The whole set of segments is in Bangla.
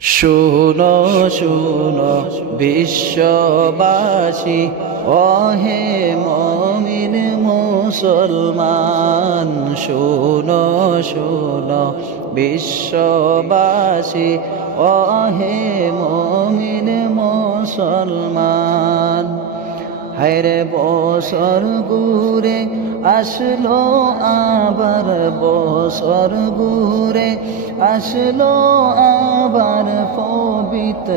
শোনো শোনো বিশ্ববাসী, ওহে মুমিন মুসলমান। শোনো শোনো বিশ্ববাসী, ওহে মুমিন মুসলমান। হায়রে বছর ঘুরে আসলো আবার, বছর ঘুরে আসলো আবার, পবিত্র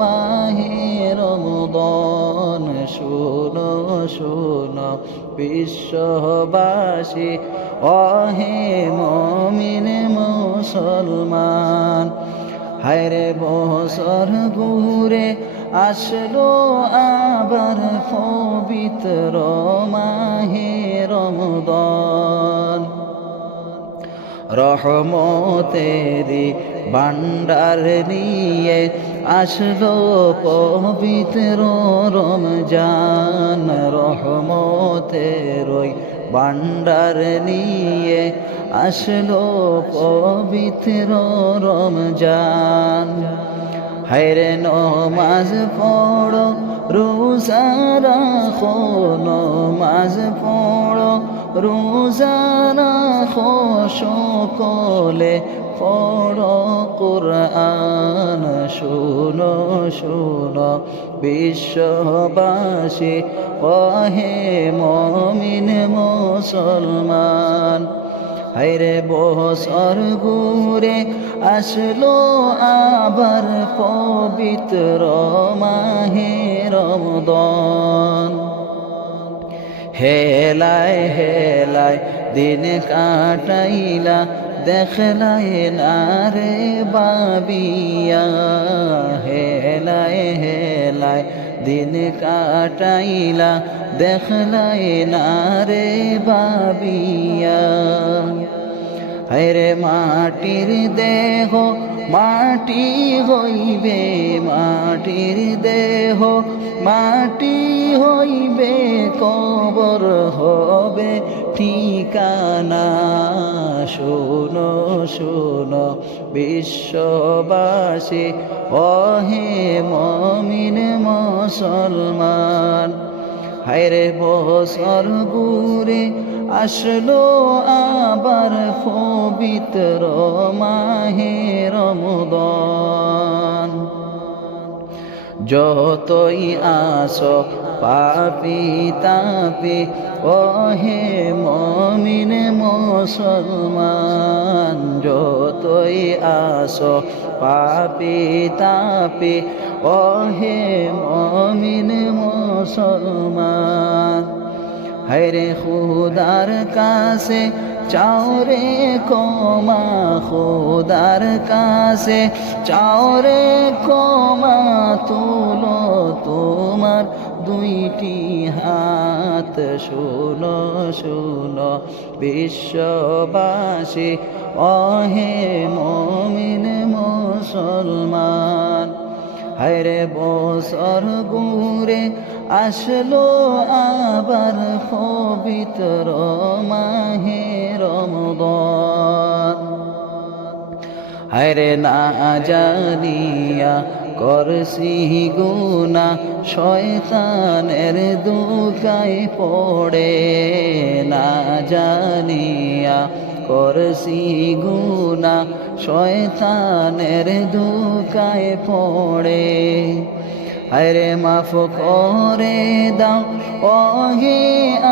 মাহে রমজান। শোনো শোনো বিশ্ববাসী, ওহে মুমিন মুসলমান। হায়রে বছর ঘুরে আসলো আবার, পবিত্র মাহে রমজান। রহমতেরি ভান্ডার নিয়ে আসলো পবিত্র রমজান। রহমতের ভান্ডার নিয়ে আসলো পবিত্র রমজান। হায়রে নমাজ পড়ো, রোজা রাখো, নমাজ পড়ো, রোজা রাখো, সকলে পড়ো কুরআন। শোনো শোনো বিশ্ববাসী, ওহে মুমিন মুসলমান। হায়রে বছর ঘুরে আসলো আবার, পবিত্র মাহে রমজান। হেলায় হেলায় দিন কাটাইলা, দেখলাই না রে বাবিয়া। হেলায় হেলায় দিন কাটাইলা, দেখলাই না রে বাবিয়া। হায়রে মাটির দেহ মাটি হইবে, মাটির দেহ মাটি হইবে, কবর হবে ঠিকানা। শোনো শোনো বিশ্ববাসী, ওহে মুমিন মুসলমান। হায়রে বছর ঘুরে আসলো আবার, পবিত্র মাহে রমজান। যতই আসো পাপি তাপি, ওহে মুমিন মুসলমান। যতই আসো পাপি তাপি, ওহে মুমিন মুসলমান। হায়রে খুদার কাছে চাও রে ক্ষমা, খুদার কাছে চাও রে ক্ষমা, তুলো তোমার দুইটি হাত। শোনো শোনো বিশ্ববাসী, ওহে মুমিন মুসলমান। হায়রে বছর ঘুরে আসলো আবার, পবিত্র মাহে রমজান। হায়রে না জানিয়া করছি গুনাহ, শয়তানের দুকায় পড়ে। না জানিয়া করছি গুনাহ, শয়তানের দুকায় পড়ে। হায়রে মাফ করে দাও, ওহে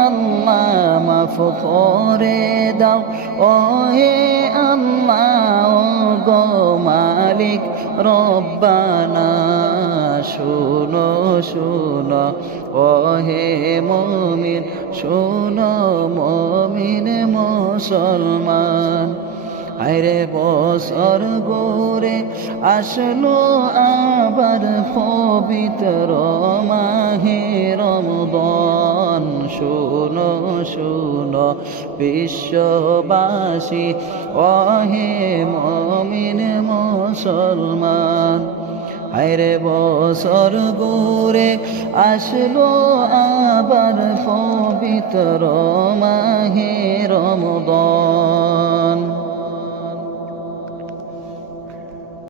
আল্লাহ, মাফ করে দাও, ওহে আল্লাহ, ও গো মালিক রব্বানা। শোনো শোনো ওহে মুমিন, শোনো মুমিন মুসলমান। হায়রে বছর ঘুরে আসলো আবার, পবিত্র মাহে রমজান। শোনো শোনো বিশ্ববাসী, ওহে মুমিন মুসলমান। হায়রে বছর ঘুরে আসলো আবার, পবিত্র মাহে রমজান।